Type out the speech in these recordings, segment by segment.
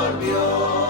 volvió.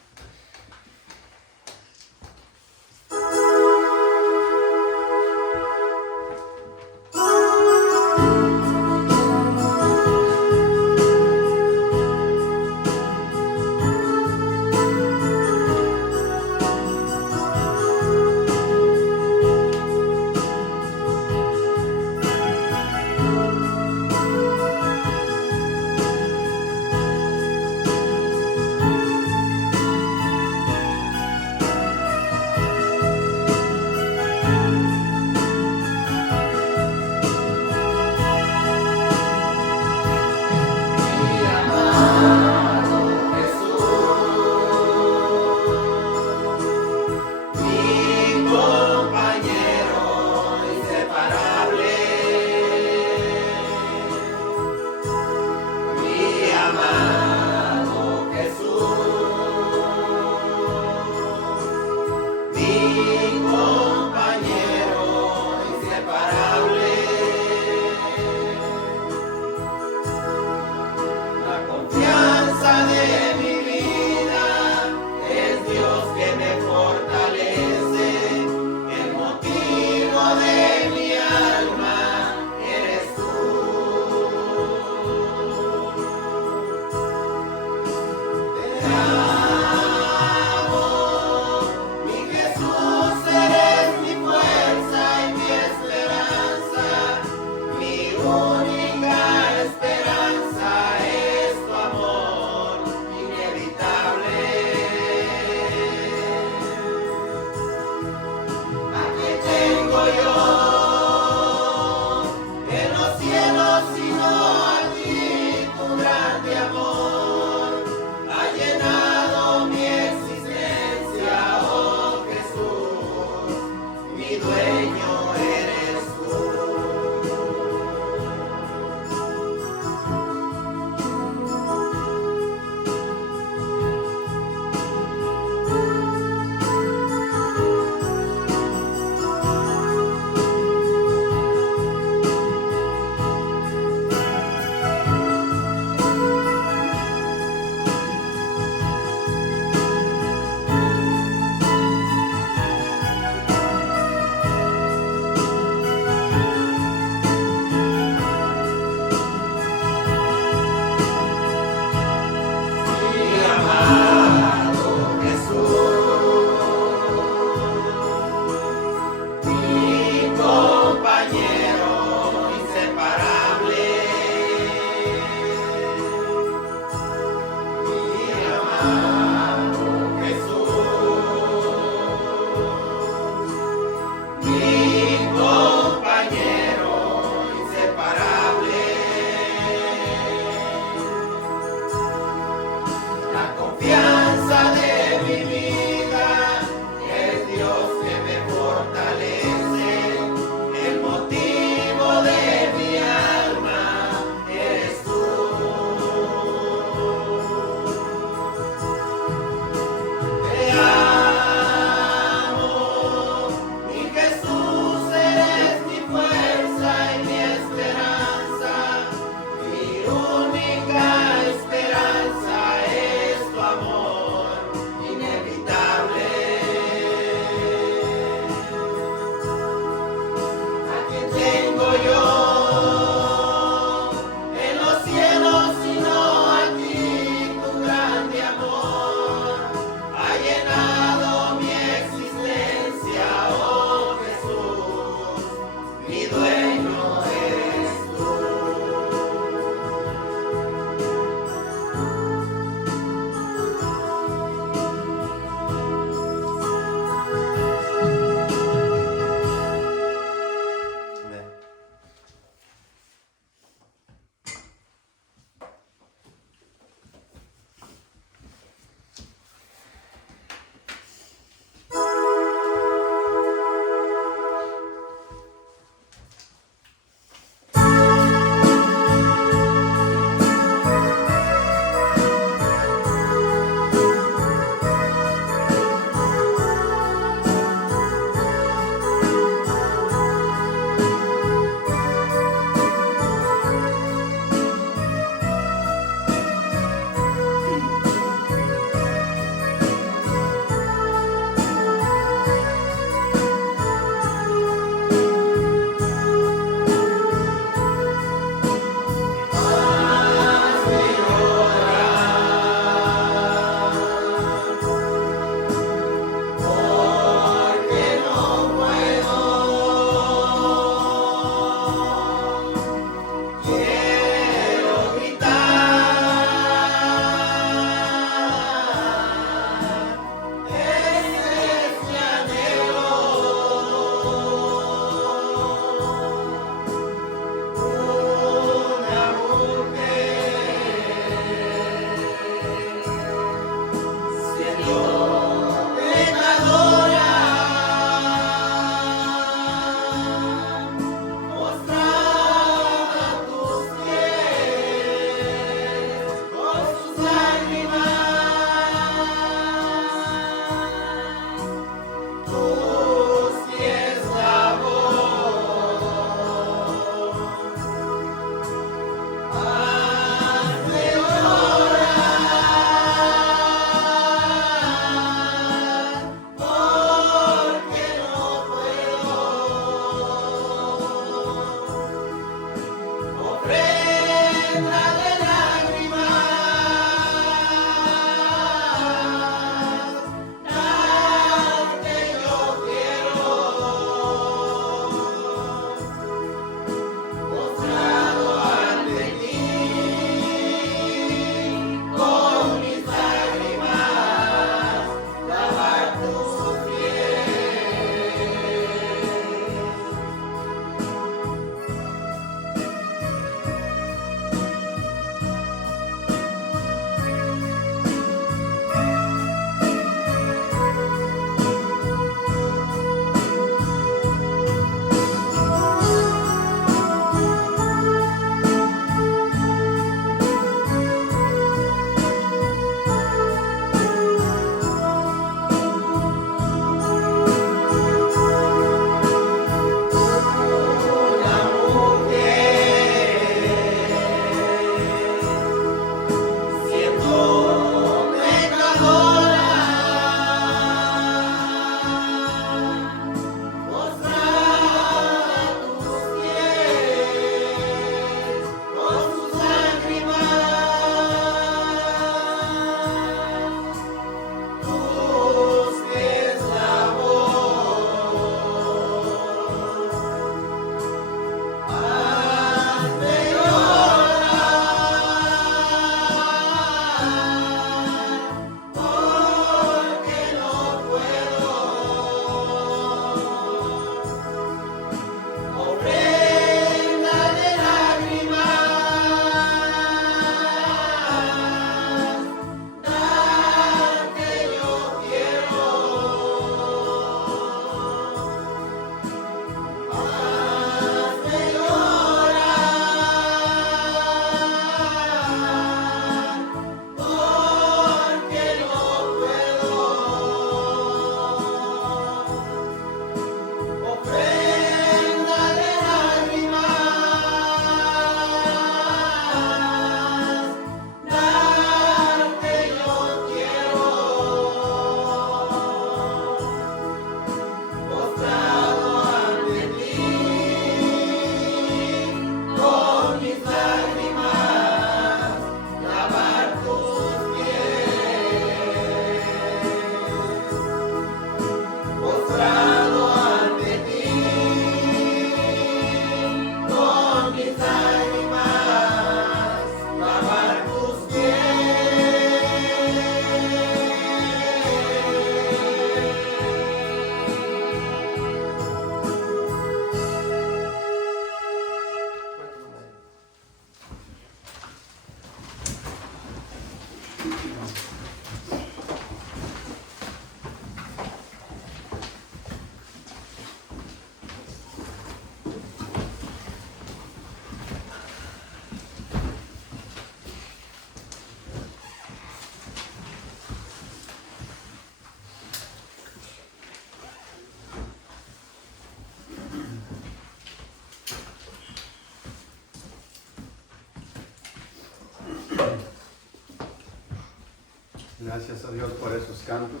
Gracias a Dios por esos cantos.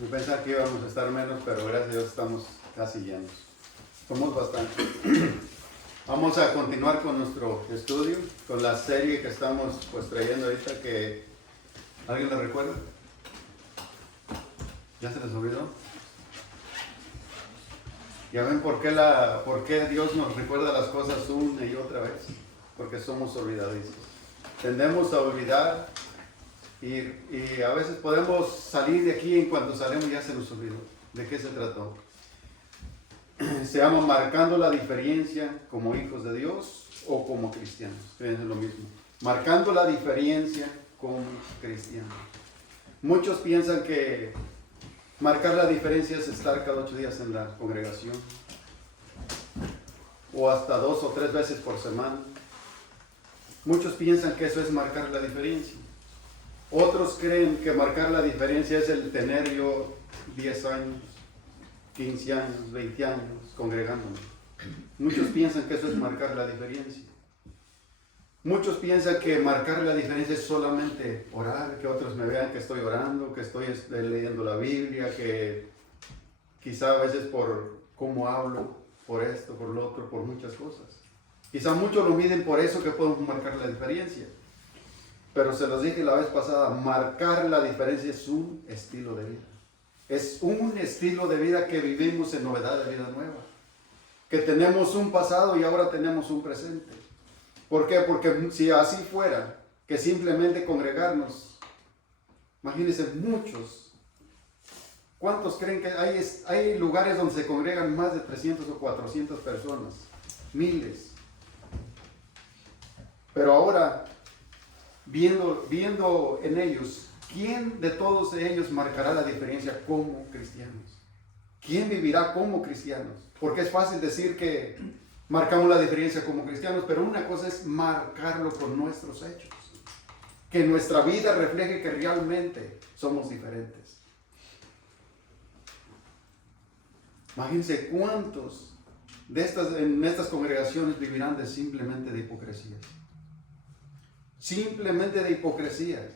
Yo pensaba que íbamos a estar menos, pero gracias a Dios estamos casi llenos. Somos bastante. Vamos a continuar con nuestro estudio, con la serie que estamos trayendo ahorita, que ¿alguien la recuerda? ¿Ya se les olvidó? ¿Ya ven por qué Dios nos recuerda las cosas una y otra vez? Porque somos olvidadizos. Tendemos a olvidar y a veces podemos salir de aquí y en cuanto salimos ya se nos olvidó. ¿De qué se trató? Se llama marcando la diferencia como hijos de Dios o como cristianos. Es lo mismo. Marcando la diferencia como cristianos. Muchos piensan que marcar la diferencia es estar cada 8 días en la congregación o hasta 2 o 3 veces por semana. Muchos piensan que eso es marcar la diferencia. Otros creen que marcar la diferencia es el tener yo 10 años, 15 años, 20 años congregándome. Muchos piensan que eso es marcar la diferencia. Muchos piensan que marcar la diferencia es solamente orar, que otros me vean que estoy orando, que estoy leyendo la Biblia, que quizá a veces por cómo hablo, por esto, por lo otro, por muchas cosas. Quizá muchos lo miden por eso que podemos marcar la diferencia. Pero se los dije la vez pasada, marcar la diferencia es un estilo de vida. Es un estilo de vida que vivimos en novedad de vida nueva. Que tenemos un pasado y ahora tenemos un presente. ¿Por qué? Porque si así fuera, que simplemente congregarnos, imagínense muchos. ¿Cuántos creen que hay lugares donde se congregan más de 300 o 400 personas? Miles. Pero ahora, viendo en ellos, ¿quién de todos ellos marcará la diferencia como cristianos? ¿Quién vivirá como cristianos? Porque es fácil decir que marcamos la diferencia como cristianos, pero una cosa es marcarlo con nuestros hechos. Que nuestra vida refleje que realmente somos diferentes. Imagínense cuántos en estas congregaciones vivirán simplemente de hipocresía. Simplemente de hipocresía.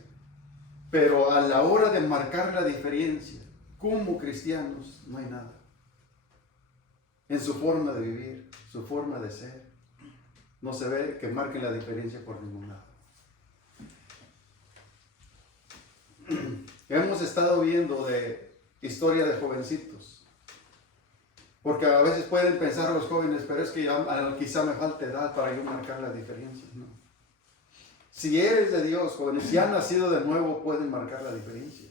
Pero a la hora de marcar la diferencia, como cristianos, no hay nada. En su forma de vivir, su forma de ser, no se ve que marquen la diferencia por ningún lado. Hemos estado viendo de historia de jovencitos. Porque a veces pueden pensar los jóvenes, pero es que quizá me falta edad para yo marcar la diferencia. No. Si eres de Dios, jóvenes, si han nacido de nuevo, pueden marcar la diferencia.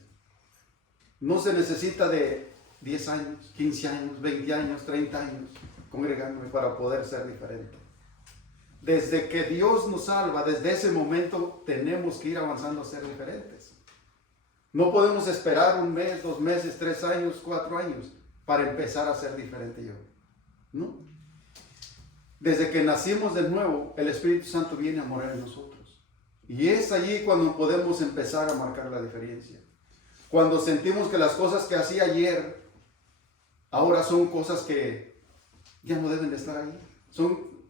No se necesita de 10 años, 15 años, 20 años, 30 años congregándome para poder ser diferente. Desde que Dios nos salva, desde ese momento tenemos que ir avanzando a ser diferentes. No podemos esperar 1 mes, 2 meses, 3 años, 4 años para empezar a ser diferente yo. No. Desde que nacimos de nuevo, el Espíritu Santo viene a morar en nosotros. Y es allí cuando podemos empezar a marcar la diferencia. Cuando sentimos que las cosas que hacía ayer, ahora son cosas que ya no deben de estar ahí.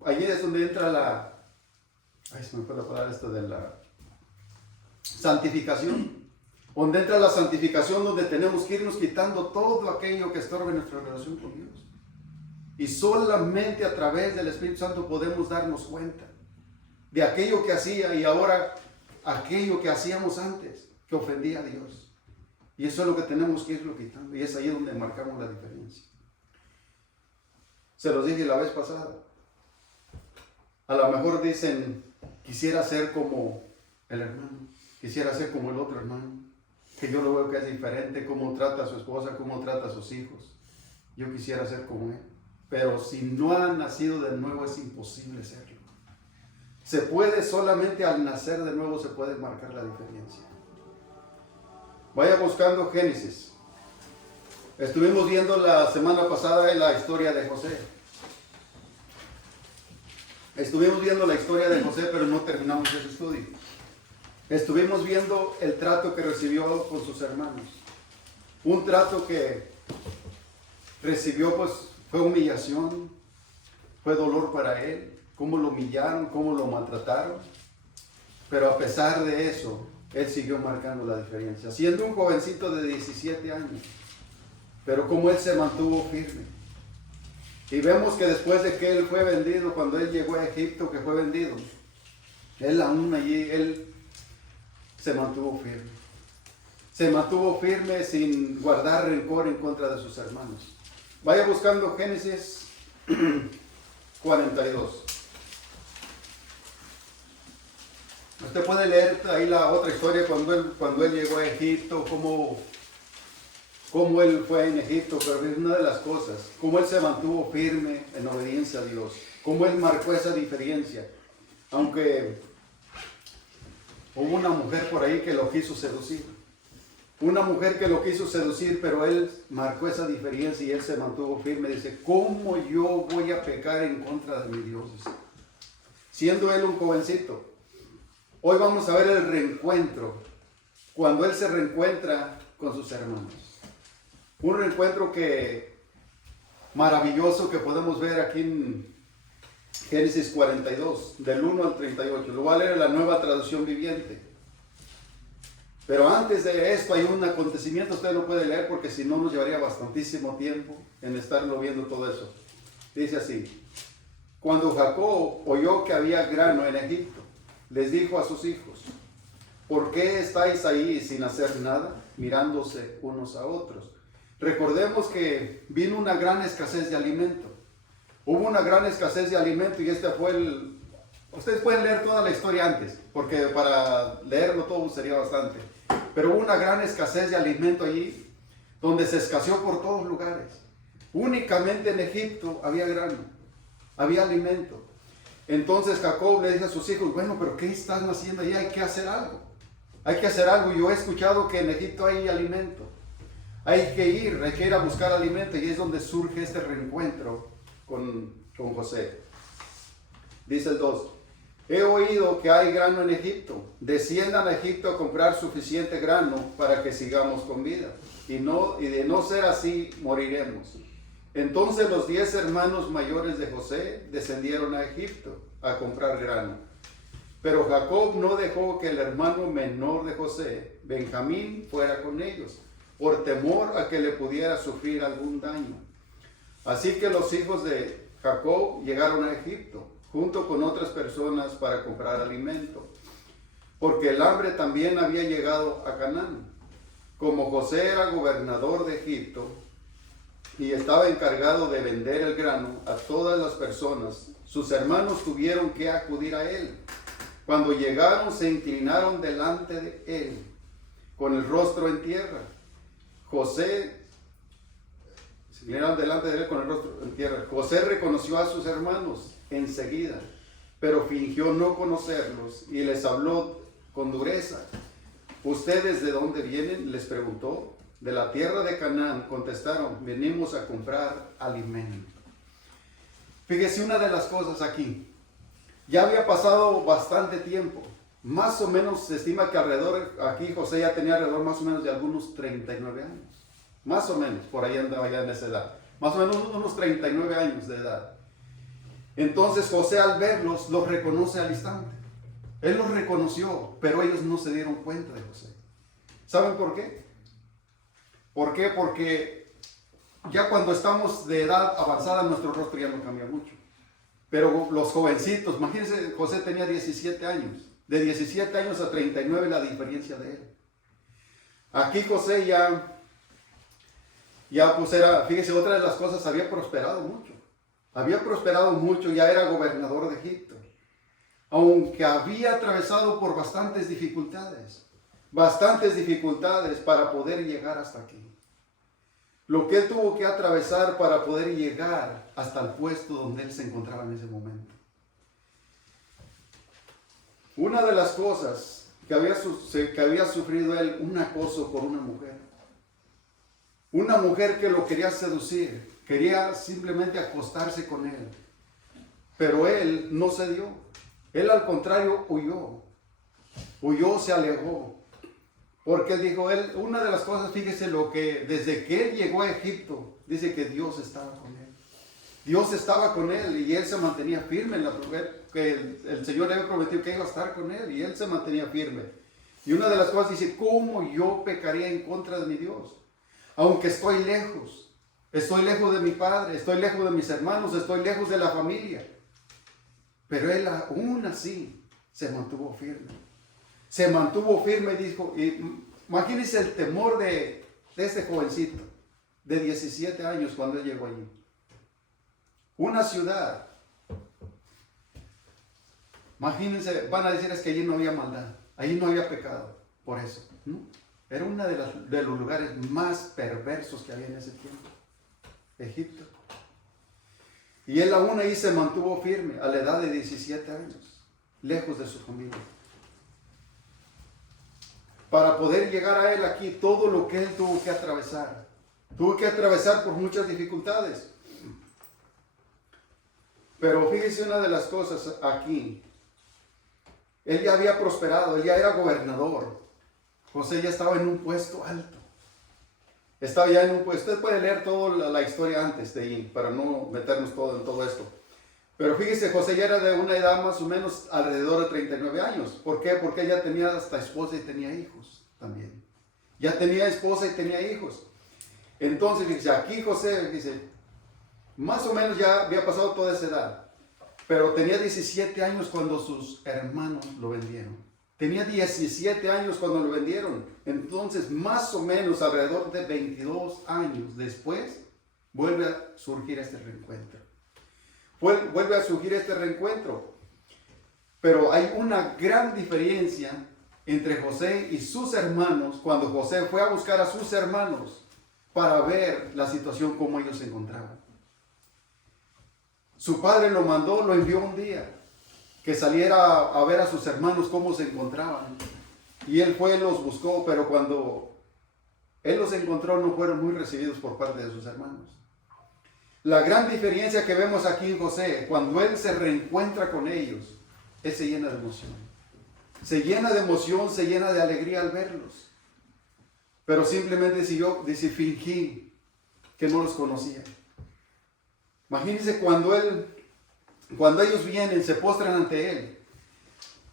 Allí es donde entra se me fue la palabra de la santificación. Donde entra la santificación, donde tenemos que irnos quitando todo aquello que estorbe nuestra relación con Dios. Y solamente a través del Espíritu Santo podemos darnos cuenta de aquello que hacía y ahora aquello que hacíamos antes, que ofendía a Dios. Y eso es lo que tenemos que irlo quitando. Y es ahí donde marcamos la diferencia. Se los dije la vez pasada. A lo mejor dicen, quisiera ser como el hermano, quisiera ser como el otro hermano, que yo lo veo que es diferente, cómo trata a su esposa, cómo trata a sus hijos. Yo quisiera ser como él. Pero si no han nacido de nuevo es imposible serlo. Se puede solamente al nacer de nuevo se puede marcar la diferencia. Vaya buscando Génesis. Estuvimos viendo la semana pasada la historia de José. Estuvimos viendo la historia de José, pero no terminamos ese estudio. Estuvimos viendo el trato que recibió con sus hermanos. Un trato que recibió, fue humillación, fue dolor para él. Cómo lo humillaron, cómo lo maltrataron. Pero a pesar de eso, él siguió marcando la diferencia, siendo un jovencito de 17 años, pero como él se mantuvo firme. Y vemos que después de que él fue vendido, cuando él llegó a Egipto, que fue vendido, él aún allí, él se mantuvo firme. Se mantuvo firme sin guardar rencor en contra de sus hermanos. Vaya buscando Génesis 42. Usted puede leer ahí la otra historia cuando él llegó a Egipto, cómo él fue en Egipto, pero es una de las cosas, cómo él se mantuvo firme en obediencia a Dios, cómo él marcó esa diferencia. Aunque hubo una mujer por ahí que lo quiso seducir, pero él marcó esa diferencia y él se mantuvo firme. Dice, ¿cómo yo voy a pecar en contra de mi Dios? Siendo él un jovencito. Hoy vamos a ver el reencuentro, cuando él se reencuentra con sus hermanos. Un reencuentro maravilloso que podemos ver aquí en Génesis 42, del 1 al 38. Lo voy a leer en la Nueva Traducción Viviente. Pero antes de esto hay un acontecimiento, usted lo puede leer porque si no nos llevaría bastantísimo tiempo en estarlo viendo todo eso. Dice así, cuando Jacob oyó que había grano en Egipto, les dijo a sus hijos, ¿por qué estáis ahí sin hacer nada, mirándose unos a otros? Recordemos que vino una gran escasez de alimento. Hubo una gran escasez de alimento y este fue Ustedes pueden leer toda la historia antes, porque para leerlo todo sería bastante. Pero hubo una gran escasez de alimento allí, donde se escaseó por todos lugares. Únicamente en Egipto había grano, había alimento. Entonces Jacob le dice a sus hijos, bueno, pero ¿qué están haciendo allá? Hay que hacer algo. Hay que hacer algo. Yo he escuchado que en Egipto hay alimento. Hay que ir a buscar alimento. Y es donde surge este reencuentro con José. Dice el 2. He oído que hay grano en Egipto. Desciendan a Egipto a comprar suficiente grano para que sigamos con vida. Y de no ser así, moriremos. Entonces los 10 hermanos mayores de José descendieron a Egipto a comprar grano. Pero Jacob no dejó que el hermano menor de José, Benjamín, fuera con ellos, por temor a que le pudiera sufrir algún daño. Así que los hijos de Jacob llegaron a Egipto, junto con otras personas para comprar alimento, porque el hambre también había llegado a Canaán. Como José era gobernador de Egipto y estaba encargado de vender el grano a todas las personas, sus hermanos tuvieron que acudir a él. Cuando llegaron, se inclinaron delante de él, con el rostro en tierra. José reconoció a sus hermanos enseguida, pero fingió no conocerlos y les habló con dureza. ¿Ustedes de dónde vienen?, les preguntó. De la tierra de Canaán, contestaron, venimos a comprar alimento. Fíjese una de las cosas aquí. Ya había pasado bastante tiempo. Más o menos se estima que aquí José ya tenía alrededor más o menos de algunos 39 años. Más o menos, por ahí andaba ya en esa edad. Más o menos unos 39 años de edad. Entonces José al verlos, los reconoce al instante. Él los reconoció, pero ellos no se dieron cuenta de José. ¿Saben por qué? ¿Por qué? Porque ya cuando estamos de edad avanzada, nuestro rostro ya no cambia mucho. Pero los jovencitos, imagínense, José tenía 17 años. De 17 años a 39 la diferencia de él. Aquí José ya pues era, fíjese, otra de las cosas, había prosperado mucho. Había prosperado mucho, ya era gobernador de Egipto. Aunque había atravesado por bastantes dificultades para poder llegar hasta aquí. Lo que él tuvo que atravesar para poder llegar hasta el puesto donde él se encontraba en ese momento. Una de las cosas que había sufrido él, un acoso por una mujer. Una mujer que lo quería seducir, quería simplemente acostarse con él. Pero él no se dio. Él al contrario huyó, se alejó. Porque dijo, una de las cosas, fíjese lo que, desde que él llegó a Egipto, dice que Dios estaba con él. Dios estaba con él y él se mantenía firme en la promesa, que el Señor le había prometido que iba a estar con él y él se mantenía firme. Y una de las cosas dice, ¿cómo yo pecaría en contra de mi Dios? Aunque estoy lejos de mi padre, estoy lejos de mis hermanos, estoy lejos de la familia. Pero él aún así se mantuvo firme. Se mantuvo firme y dijo, imagínense el temor de este jovencito de 17 años cuando él llegó allí. Una ciudad. Imagínense, van a decir es que allí no había maldad, allí no había pecado, por eso, ¿no? Era uno de los lugares más perversos que había en ese tiempo, Egipto. Y él aún ahí se mantuvo firme a la edad de 17 años, lejos de su familia. Para poder llegar a él aquí, todo lo que él tuvo que atravesar por muchas dificultades. Pero fíjese una de las cosas aquí. Él ya había prosperado, él ya era gobernador. José ya estaba en un puesto alto. Estaba ya en un puesto. Usted puede leer toda la historia antes de ahí, para no meternos todo en todo esto. Pero fíjese, José ya era de una edad más o menos alrededor de 39 años. ¿Por qué? Porque ella tenía hasta esposa y tenía hijos también. Ya tenía esposa y tenía hijos. Entonces, fíjese, aquí José, fíjese, más o menos ya había pasado toda esa edad. Pero tenía 17 años cuando sus hermanos lo vendieron. Tenía 17 años cuando lo vendieron. Entonces, más o menos alrededor de 22 años después, vuelve a surgir este reencuentro. Vuelve a surgir este reencuentro. Pero hay una gran diferencia entre José y sus hermanos cuando José fue a buscar a sus hermanos para ver la situación como ellos se encontraban. Su padre lo mandó, lo envió un día, que saliera a ver a sus hermanos cómo se encontraban. Y él fue, los buscó, pero cuando él los encontró no fueron muy recibidos por parte de sus hermanos. La gran diferencia que vemos aquí en José, cuando él se reencuentra con ellos, él se llena de emoción. Se llena de emoción, se llena de alegría al verlos. Pero simplemente fingí que no los conocía. Imagínense cuando ellos vienen, se postran ante él.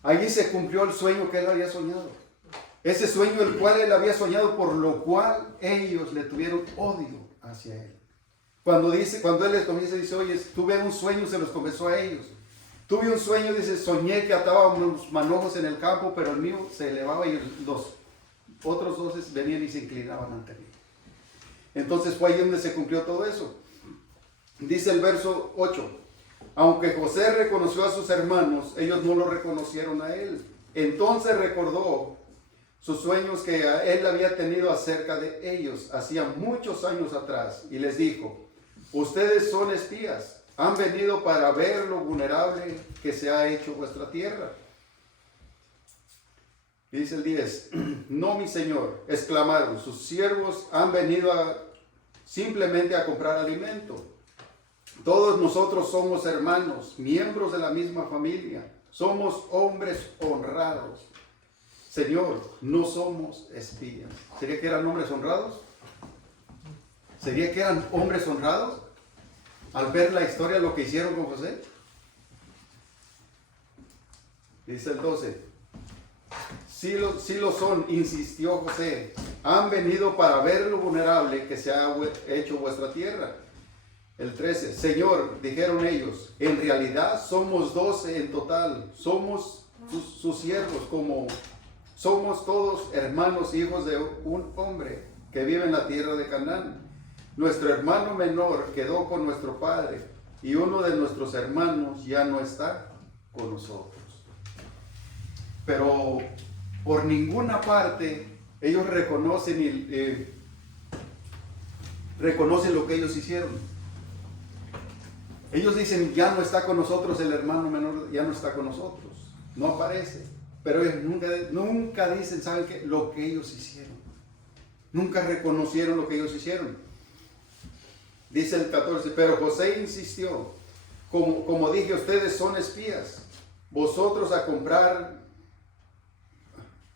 Allí se cumplió el sueño que él había soñado. Ese sueño el cual él había soñado, por lo cual ellos le tuvieron odio hacia él. Cuando él les comienza, dice, oye, tuve un sueño, se los confesó a ellos. Tuve un sueño, dice, soñé que atábamos manojos en el campo, pero el mío se elevaba y los otros dos venían y se inclinaban ante mí. Entonces fue ahí donde se cumplió todo eso. Dice el verso 8, aunque José reconoció a sus hermanos, ellos no lo reconocieron a él. Entonces recordó sus sueños que él había tenido acerca de ellos hacía muchos años atrás y les dijo, ustedes son espías, han venido para ver lo vulnerable que se ha hecho vuestra tierra. Y dice el 10, no mi señor, exclamaron, sus siervos han venido simplemente a comprar alimento. Todos nosotros somos hermanos, miembros de la misma familia, somos hombres honrados. Señor, no somos espías. ¿Sería que eran hombres honrados? ¿Sería que eran hombres honrados? Al ver la historia, lo que hicieron con José. Dice el 12. Sí lo son, insistió José. Han venido para ver lo vulnerable que se ha hecho vuestra tierra. El 13, Señor, dijeron ellos, en realidad somos 12 en total, somos sus siervos, como somos todos hermanos, hijos de un hombre que vive en la tierra de Canaán. Nuestro hermano menor quedó con nuestro padre y uno de nuestros hermanos ya no está con nosotros. Pero por ninguna parte ellos reconocen lo que ellos hicieron. Ellos dicen, ya no está con nosotros, el hermano menor ya no está con nosotros, no aparece. Pero ellos nunca dicen, ¿saben qué? Lo que ellos hicieron. Nunca reconocieron lo que ellos hicieron. Dice el 14, pero José insistió, como dije, ustedes son espías, vosotros a comprar,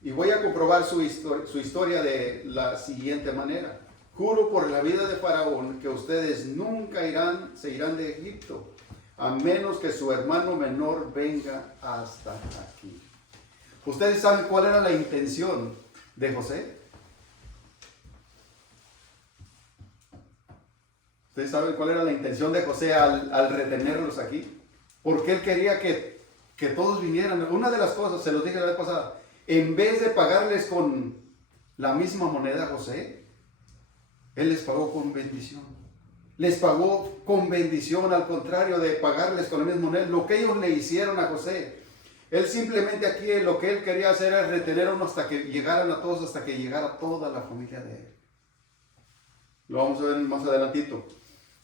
y voy a comprobar su historia de la siguiente manera. Juro por la vida de Faraón que ustedes nunca se irán de Egipto, a menos que su hermano menor venga hasta aquí. ¿Ustedes saben cuál era la intención de José? ¿Ustedes saben cuál era la intención de José al retenerlos aquí? Porque él quería que todos vinieran. Una de las cosas, se los dije la vez pasada, en vez de pagarles con la misma moneda a José, él les pagó con bendición. Les pagó con bendición, al contrario de pagarles con la misma moneda, lo que ellos le hicieron a José. Él simplemente aquí lo que él quería hacer era retener a uno hasta que llegaran a todos, hasta que llegara toda la familia de él. Lo vamos a ver más adelantito.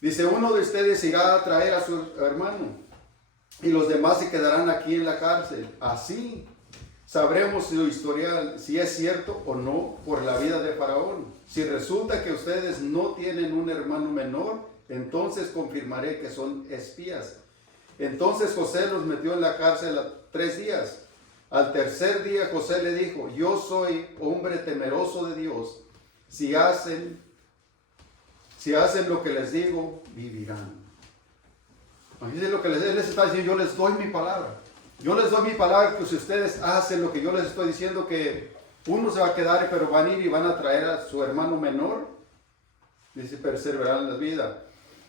Dice, uno de ustedes irá a traer a su hermano y los demás se quedarán aquí en la cárcel. Así sabremos su historial, si es cierto o no, por la vida de Faraón. Si resulta que ustedes no tienen un hermano menor, entonces confirmaré que son espías. Entonces José los metió en la cárcel 3 días. Al tercer día José le dijo, yo soy hombre temeroso de Dios. Si hacen lo que les digo, vivirán. Imagínense lo que él les está diciendo, yo les doy mi palabra. Yo les doy mi palabra que si ustedes hacen lo que yo les estoy diciendo, que uno se va a quedar, pero van a ir y van a traer a su hermano menor. Dice, perseverarán en la vida.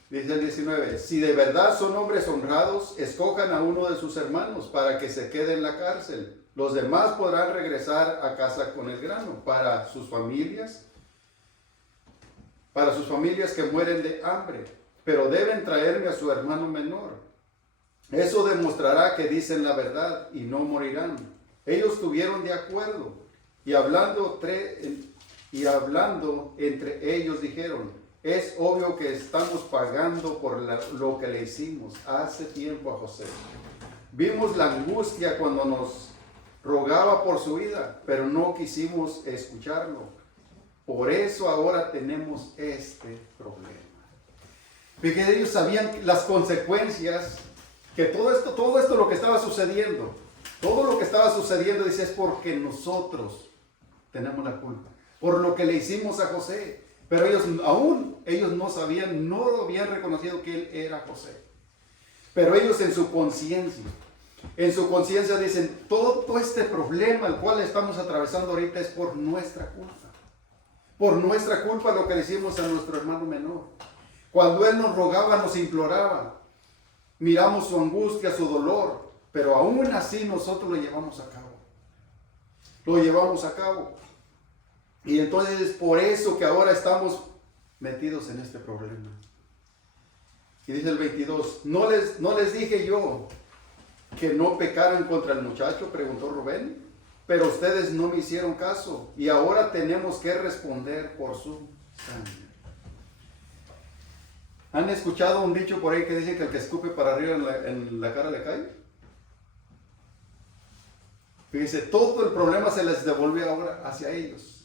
Dice el 19, si de verdad son hombres honrados, escojan a uno de sus hermanos para que se quede en la cárcel. Los demás podrán regresar a casa con el grano para sus familias que mueren de hambre. Pero deben traerme a su hermano menor. Eso demostrará que dicen la verdad y no morirán. Ellos estuvieron de acuerdo y hablando entre ellos dijeron, es obvio que estamos pagando por lo que le hicimos hace tiempo a José. Vimos la angustia cuando nos rogaba por su vida, pero no quisimos escucharlo. Por eso ahora tenemos este problema. Porque ellos sabían las consecuencias, que todo esto lo que estaba sucediendo, dice, es porque nosotros tenemos la culpa, por lo que le hicimos a José. Pero ellos no sabían, no lo habían reconocido que él era José. Pero ellos en su conciencia dicen, todo este problema al cual estamos atravesando ahorita es por nuestra culpa. Por nuestra culpa lo que le hicimos a nuestro hermano menor. Cuando él nos rogaba, nos imploraba, miramos su angustia, su dolor, pero aún así nosotros lo llevamos a cabo. Y entonces es por eso que ahora estamos metidos en este problema. Y dice el 22, ¿no les dije yo que no pecaran contra el muchacho?, preguntó Rubén, pero ustedes no me hicieron caso y ahora tenemos que responder por su sangre. ¿Han escuchado un dicho por ahí que dice que el que escupe para arriba en la cara le cae? Fíjense, todo el problema se les devolvió ahora hacia ellos.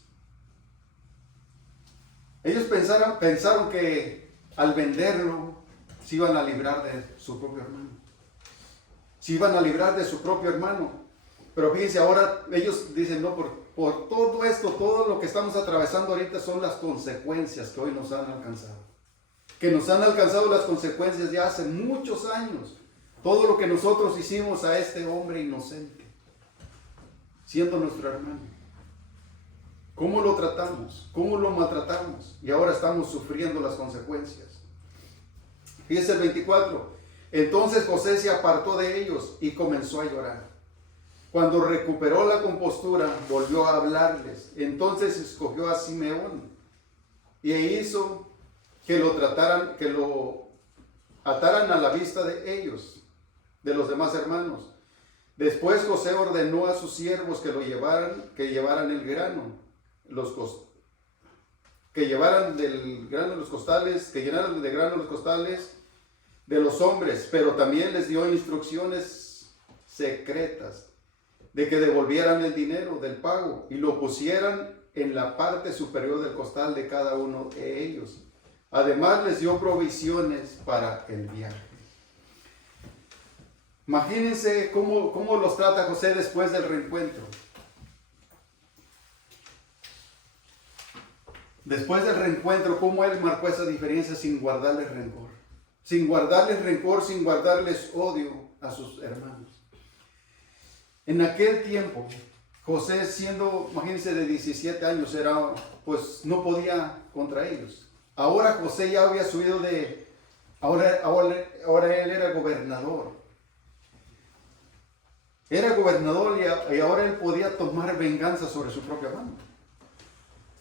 Ellos pensaron que al venderlo se iban a librar de su propio hermano. Pero fíjense, ahora ellos dicen, no, por todo esto, todo lo que estamos atravesando ahorita son las consecuencias que hoy nos han alcanzado. Que nos han alcanzado las consecuencias de hace muchos años. Todo lo que nosotros hicimos a este hombre inocente, siendo nuestro hermano. ¿Cómo lo tratamos? ¿Cómo lo maltratamos? Y ahora estamos sufriendo las consecuencias. Fíjense el 24. Entonces José se apartó de ellos y comenzó a llorar. Cuando recuperó la compostura, volvió a hablarles. Entonces escogió a Simeón y hizo que lo ataran a la vista de ellos, de los demás hermanos. Después José ordenó a sus siervos que llevaran el grano, que llenaran de grano los costales de los hombres, pero también les dio instrucciones secretas de que devolvieran el dinero del pago y lo pusieran en la parte superior del costal de cada uno de ellos. Además les dio provisiones para el viaje. Imagínense cómo los trata José después del reencuentro. Después del reencuentro, cómo él marcó esa diferencia sin guardarles rencor. Sin guardarles odio a sus hermanos. En aquel tiempo, José siendo, imagínense, de 17 años, era, pues no podía contra ellos. Ahora José ya había subido ahora él era gobernador. Era gobernador y ahora él podía tomar venganza sobre su propia mano.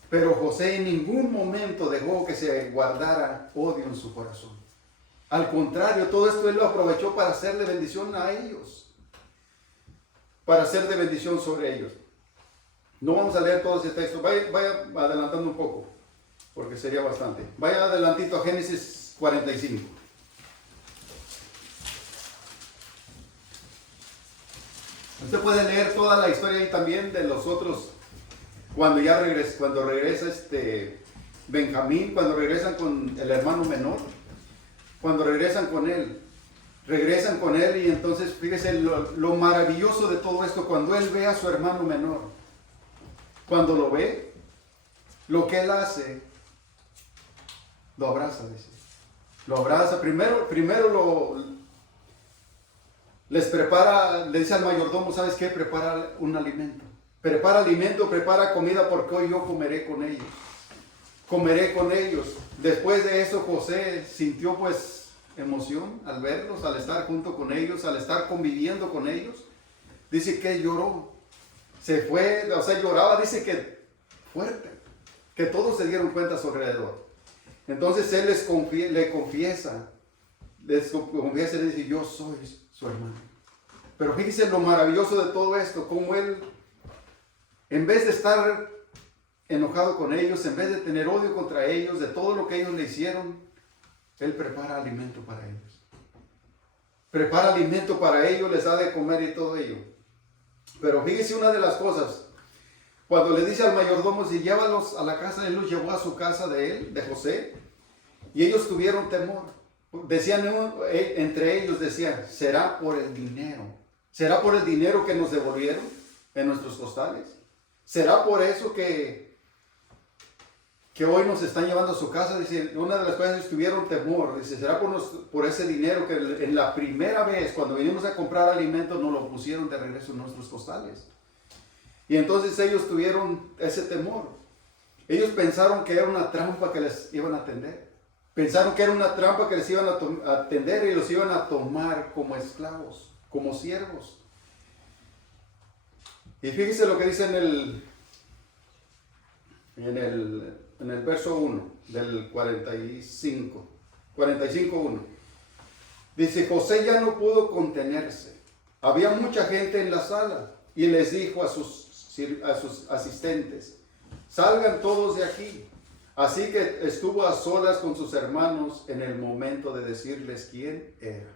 Pero José en ningún momento dejó que se guardara odio en su corazón. Al contrario, todo esto él lo aprovechó para hacerle bendición a ellos. Para hacer de bendición sobre ellos. No vamos a leer todo ese texto. Vaya adelantando un poco, porque sería bastante. Vaya adelantito a Génesis 45. Usted puede leer toda la historia ahí también de los otros, cuando regresa Benjamín, cuando regresan con el hermano menor, cuando regresan con él y entonces fíjese lo maravilloso de todo esto, cuando él ve a su hermano menor, cuando lo ve, lo que él hace, lo abraza, dice. Lo abraza, primero les prepara, le dice al mayordomo, ¿sabes qué? Prepara un alimento. Prepara comida porque hoy yo comeré con ellos. Comeré con ellos. Después de eso José sintió pues emoción al verlos, al estar junto con ellos, al estar conviviendo con ellos. Dice que lloró. Se fue, o sea, lloraba, dice que fuerte. Que todos se dieron cuenta a su alrededor. Entonces él le confiesa y le dice, yo soy su hermano. Pero fíjense lo maravilloso de todo esto, como él, en vez de estar enojado con ellos, en vez de tener odio contra ellos, de todo lo que ellos le hicieron, él prepara alimento para ellos. Prepara alimento para ellos, les da de comer y todo ello. Pero fíjese una de las cosas, cuando le dice al mayordomo, si llévalos a la casa, él los llevó a su casa de él, de José, y ellos tuvieron temor. Decían, entre ellos decían, será por el dinero que nos devolvieron en nuestros costales. ¿Será por eso que hoy nos están llevando a su casa? Dice, una de las cosas tuvieron temor. Dice, será por ese dinero que en la primera vez, cuando vinimos a comprar alimentos, nos lo pusieron de regreso en nuestros costales. Y entonces ellos tuvieron ese temor. Ellos pensaron que era una trampa que les iban a tender. Pensaron que era una trampa que les iban a atender y los iban a tomar como esclavos, como siervos. Y fíjese lo que dice en el verso 1 del 45:1. Dice, José ya no pudo contenerse. Había mucha gente en la sala y les dijo a sus asistentes, salgan todos de aquí. Así que estuvo a solas con sus hermanos en el momento de decirles quién era.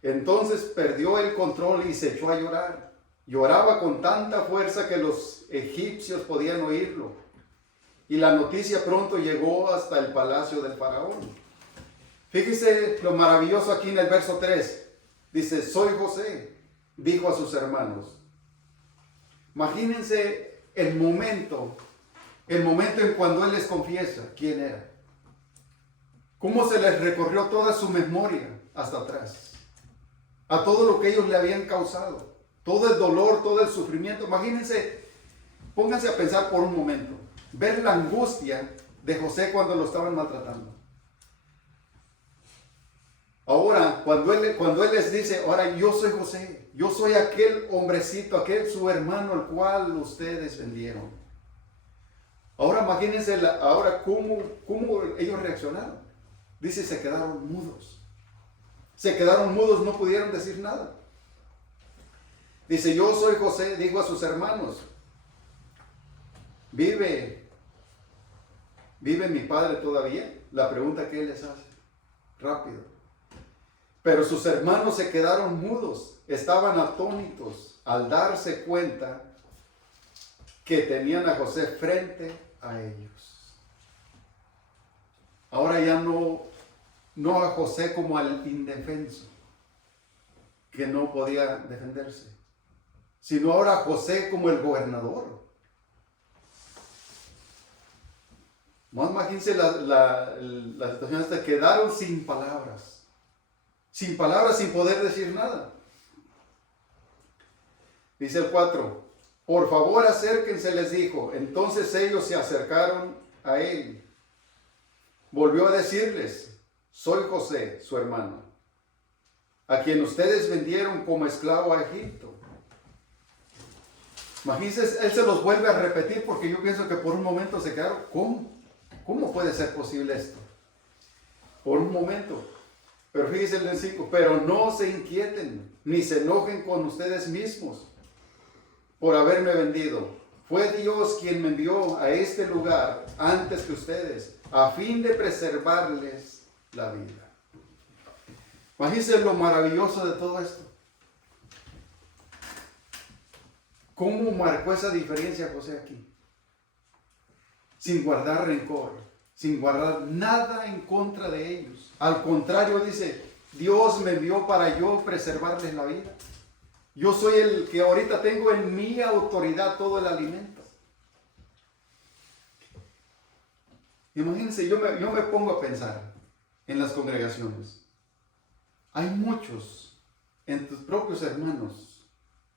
Entonces perdió el control y se echó a llorar. Lloraba con tanta fuerza que los egipcios podían oírlo. Y la noticia pronto llegó hasta el palacio del faraón. Fíjese lo maravilloso aquí en el verso 3. Dice, soy José, dijo a sus hermanos. Imagínense el momento en cuando él les confiesa quién era. Cómo se les recorrió toda su memoria hasta atrás. A todo lo que ellos le habían causado. Todo el dolor, todo el sufrimiento. Imagínense, pónganse a pensar por un momento. Ver la angustia de José cuando lo estaban maltratando. Ahora, cuando él les dice, ahora yo soy José. Yo soy aquel hombrecito, aquel su hermano al cual ustedes vendieron. Ahora imagínense cómo ellos reaccionaron. Dice, se quedaron mudos. Se quedaron mudos, no pudieron decir nada. Dice, yo soy José, dijo a sus hermanos. ¿Vive mi padre todavía? La pregunta que él les hace. Rápido. Pero sus hermanos se quedaron mudos. Estaban atónitos al darse cuenta que tenían a José frente a ellos. Ahora ya no a José como al indefenso, que no podía defenderse, sino ahora a José como el gobernador. Más imagínense la situación hasta quedaron sin palabras, sin poder decir nada. Dice el 4. Por favor, acérquense, les dijo. Entonces ellos se acercaron a él. Volvió a decirles: soy José, su hermano, a quien ustedes vendieron como esclavo a Egipto. Imagínense, él se los vuelve a repetir, porque yo pienso que por un momento se quedaron: ¿Cómo puede ser posible esto? Por un momento. Pero fíjense el versículo: pero no se inquieten, ni se enojen con ustedes mismos por haberme vendido. Fue Dios quien me envió a este lugar antes que ustedes, a fin de preservarles la vida. Imagínense lo maravilloso de todo esto. ¿Cómo marcó esa diferencia José aquí? Sin guardar rencor, sin guardar nada en contra de ellos. Al contrario, dice: Dios me envió para yo preservarles la vida. Yo soy el que ahorita tengo en mi autoridad todo el alimento. Imagínense, yo me pongo a pensar en las congregaciones. Hay muchos en tus propios hermanos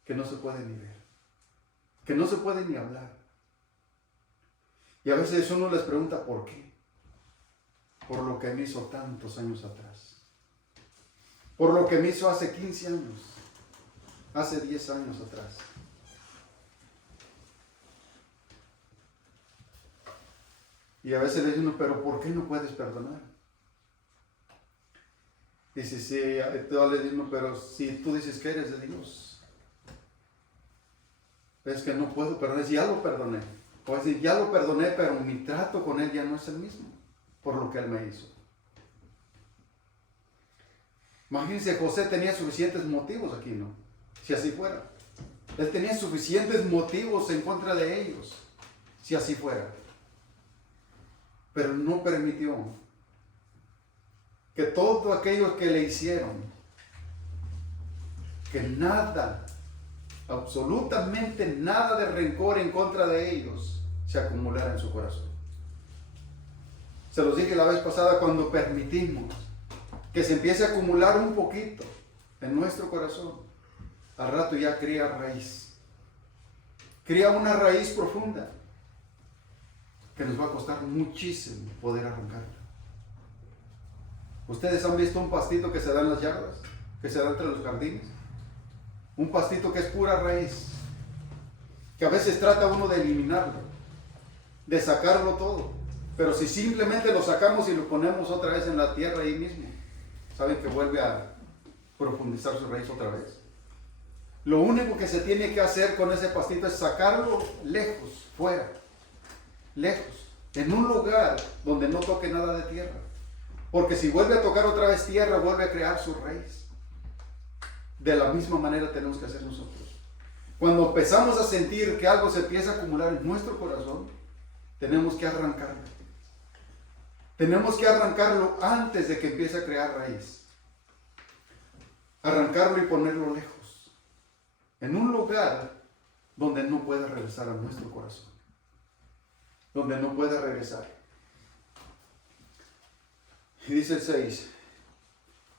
que no se pueden ni ver, que no se pueden ni hablar. Y a veces uno les pregunta ¿por qué? Por lo que me hizo tantos años atrás. Por lo que me hizo hace 15 años. Hace 10 años atrás. Y a veces le dice uno: pero ¿por qué no puedes perdonar? Dice: sí, le digo: pero si tú dices que eres de Dios, es que no puedo perdonar. Si ya lo perdoné. O decir: ya lo perdoné, pero mi trato con él ya no es el mismo, por lo que él me hizo. Imagínense, José tenía suficientes motivos aquí, ¿no? Si así fuera. Él tenía suficientes motivos en contra de ellos, si así fuera. Pero no permitió que todos aquellos que le hicieron, que nada, absolutamente nada de rencor en contra de ellos se acumulara en su corazón. Se los dije la vez pasada, cuando permitimos que se empiece a acumular un poquito en nuestro corazón, al rato ya cría raíz. Cría una raíz profunda que nos va a costar muchísimo poder arrancarla. ¿Ustedes han visto un pastito que se da en las yardas? Que se da entre los jardines. Un pastito que es pura raíz. Que a veces trata uno de eliminarlo, de sacarlo todo. Pero si simplemente lo sacamos y lo ponemos otra vez en la tierra ahí mismo, ¿saben que vuelve a profundizar su raíz otra vez? Lo único que se tiene que hacer con ese pastito es sacarlo lejos, fuera, lejos, en un lugar donde no toque nada de tierra. Porque si vuelve a tocar otra vez tierra, vuelve a crear su raíz. De la misma manera tenemos que hacer nosotros. Cuando empezamos a sentir que algo se empieza a acumular en nuestro corazón, tenemos que arrancarlo. Tenemos que arrancarlo antes de que empiece a crear raíz. Arrancarlo y ponerlo lejos. En un lugar donde no pueda regresar a nuestro corazón. Donde no pueda regresar. Y dice el 6.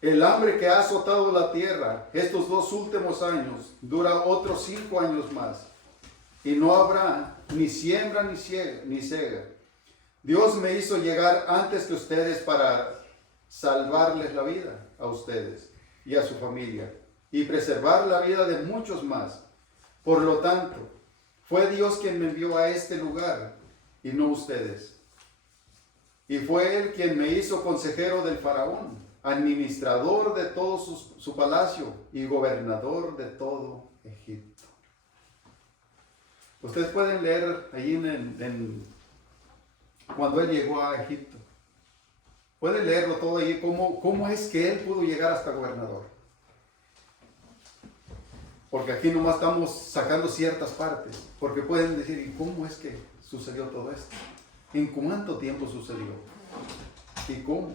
El hambre que ha azotado la tierra estos 2 últimos años dura otros 5 años más. Y no habrá ni siembra ni siega. Dios me hizo llegar antes que ustedes para salvarles la vida a ustedes y a su familia y preservar la vida de muchos más. Por lo tanto, fue Dios quien me envió a este lugar y no ustedes. Y fue Él quien me hizo consejero del faraón, administrador de todo su palacio y gobernador de todo Egipto. Ustedes pueden leer allí cuando él llegó a Egipto. Pueden leerlo todo allí, cómo es que él pudo llegar hasta gobernador. Porque aquí nomás estamos sacando ciertas partes. Porque pueden decir: ¿y cómo es que sucedió todo esto? ¿En cuánto tiempo sucedió? ¿Y cómo?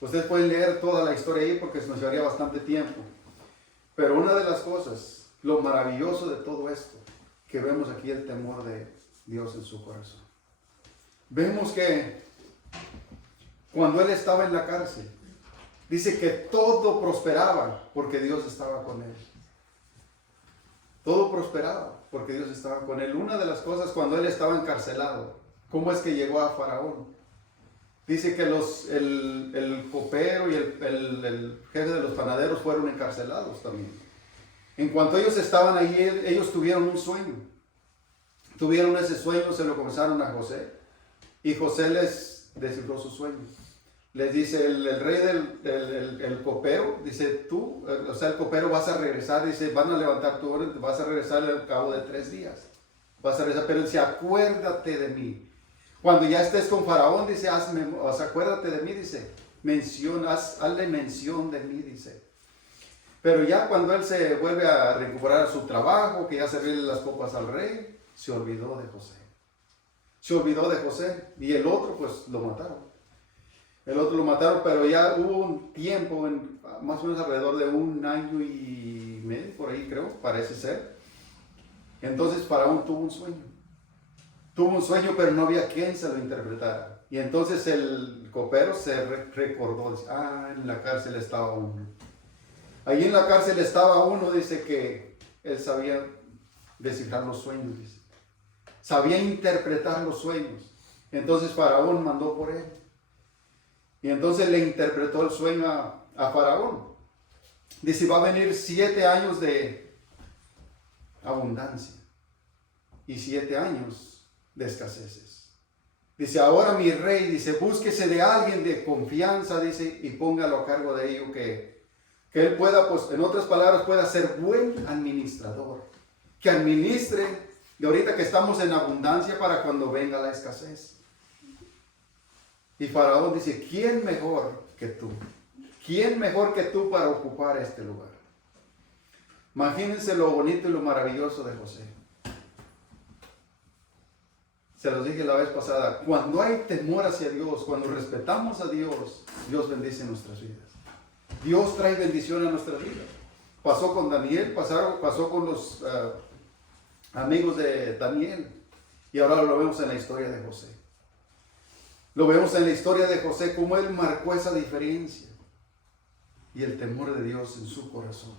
Ustedes pueden leer toda la historia ahí porque se nos llevaría bastante tiempo. Pero una de las cosas, lo maravilloso de todo esto, que vemos aquí el temor de Dios en su corazón. Vemos que cuando él estaba en la cárcel, dice que todo prosperaba porque Dios estaba con él. todo prosperaba, porque Dios estaba con él. Una de las cosas cuando él estaba encarcelado, ¿cómo es que llegó a Faraón? Dice que el copero y el jefe de los panaderos fueron encarcelados también. En cuanto ellos estaban ahí, ellos tuvieron un sueño. Tuvieron ese sueño, se lo comenzaron a José. Y José les descifró su sueño. Les dice el rey el copero, dice tú, o sea, el copero vas a regresar, dice, van a levantar tu orden, vas a regresar al cabo de 3 días. Vas a regresar, pero dice, acuérdate de mí. Cuando ya estés con Faraón, dice, acuérdate de mí, dice, hazle mención de mí, dice. Pero ya cuando él se vuelve a recuperar su trabajo, que ya servirle las copas al rey, se olvidó de José. Se olvidó de José. Y el otro, pues, lo mataron. El otro lo mataron, pero ya hubo un tiempo, más o menos alrededor de 1 año y medio, por ahí creo, parece ser. Entonces Faraón tuvo un sueño. Tuvo un sueño, pero no había quien se lo interpretara. Y entonces el copero se recordó, dice, en la cárcel estaba uno. Allí en la cárcel estaba uno, dice que él sabía descifrar los sueños, dice. Sabía interpretar los sueños. Entonces Faraón mandó por él. Y entonces le interpretó el sueño a Faraón. Dice, va a venir 7 años de abundancia y 7 años de escaseces. Dice, ahora mi rey, dice, búsquese de alguien de confianza, dice, y póngalo a cargo de ello, que él pueda, pues, en otras palabras, pueda ser buen administrador. Que administre de ahorita que estamos en abundancia para cuando venga la escasez. Y Faraón dice, ¿quién mejor que tú? ¿Quién mejor que tú para ocupar este lugar? Imagínense lo bonito y lo maravilloso de José. Se los dije la vez pasada, cuando hay temor hacia Dios, cuando respetamos a Dios, Dios bendice nuestras vidas. Dios trae bendición a nuestras vidas. Pasó con Daniel, pasó con los amigos de Daniel. Y ahora lo vemos en la historia de José. Lo vemos en la historia de José, cómo él marcó esa diferencia. Y el temor de Dios en su corazón.